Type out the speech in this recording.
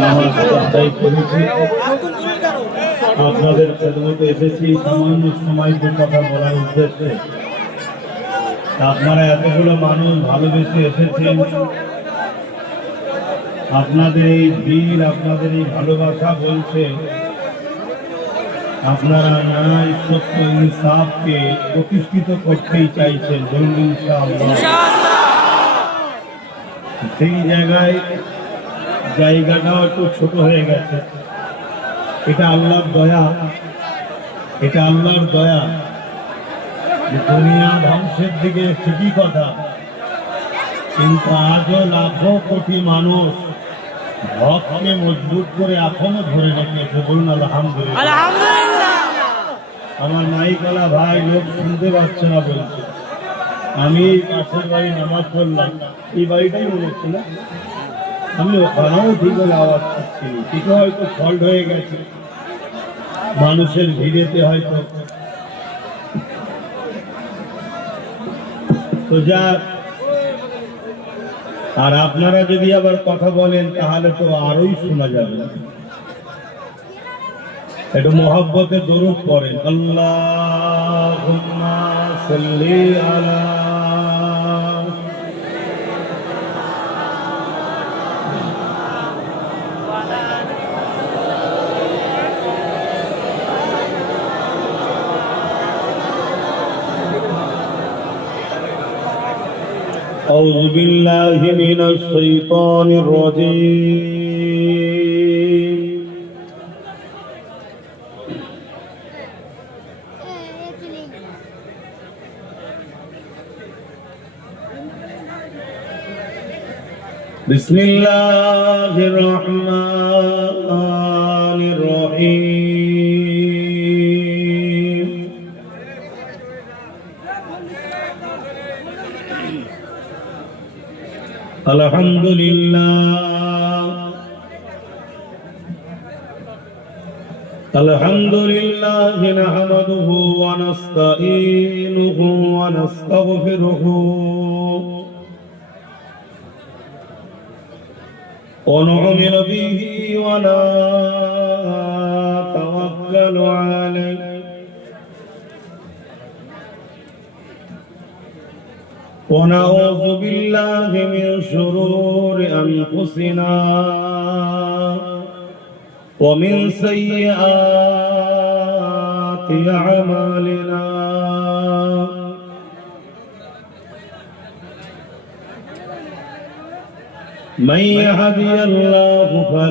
নামাজ আদায় করেছি। আপনাদের খেদমতে এসেছি সামান্য সময় কথা বলার উদ্দেশ্যে। আপনারা এতগুলো মানুষ ভালোবেসে এসেছেন, আপনাদের এই ভিড়, আপনাদের এই ভালোবাসা বলছে আপনারা ন্যায় সত্য ইনসাফকে প্রতিষ্ঠিত করতেই চাইছেন। বলুন ইনশাআল্লাহ। সেই জায়গাটাও একটু ছোট হয়ে গেছে। এটা আল্লাহর দয়া, এটা আল্লাহর দয়া। দুনিয়া ধ্বংসের দিকে ঠিকই কথা, কিন্তু আজও লাখো কোটি মানুষ হককে মজবুত করে এখনো ধরে রেখেছে। বলুন আলহামদুলিল্লাহ। আমার মাইকওয়ালা ভাই লোক শুনতে পাচ্ছে না বলছে। আমি পাশের বাড়ি নামাজ পড়লাম, এই বাড়িটাই মনে হচ্ছে না, আমি ওখানেও ঠিক হলে আওয়াজ পাচ্ছি, ঠিক হয়তো ফল্ট হয়ে গেছে মানুষের ভিড়েতে হয়তো। তো যাক, আর আপনারা যদি আবার কথা বলেন তাহলে তো আরোই শোনা যাবে। একটু মহব্বতে দরুদ পড়েন, আল্লাহুম্মা সাল্লি আলা। أعوذ بالله من الشيطان الرجيم. بسم الله الرحمن الرحيم. الحمد لله، الحمد لله نحمده ونستعينه ونستغفره ونؤمن به ونتوكل عليه ونعوذ بالله من شرور أنفسنا ومن سيئات أعمالنا. من يهدي الله فلا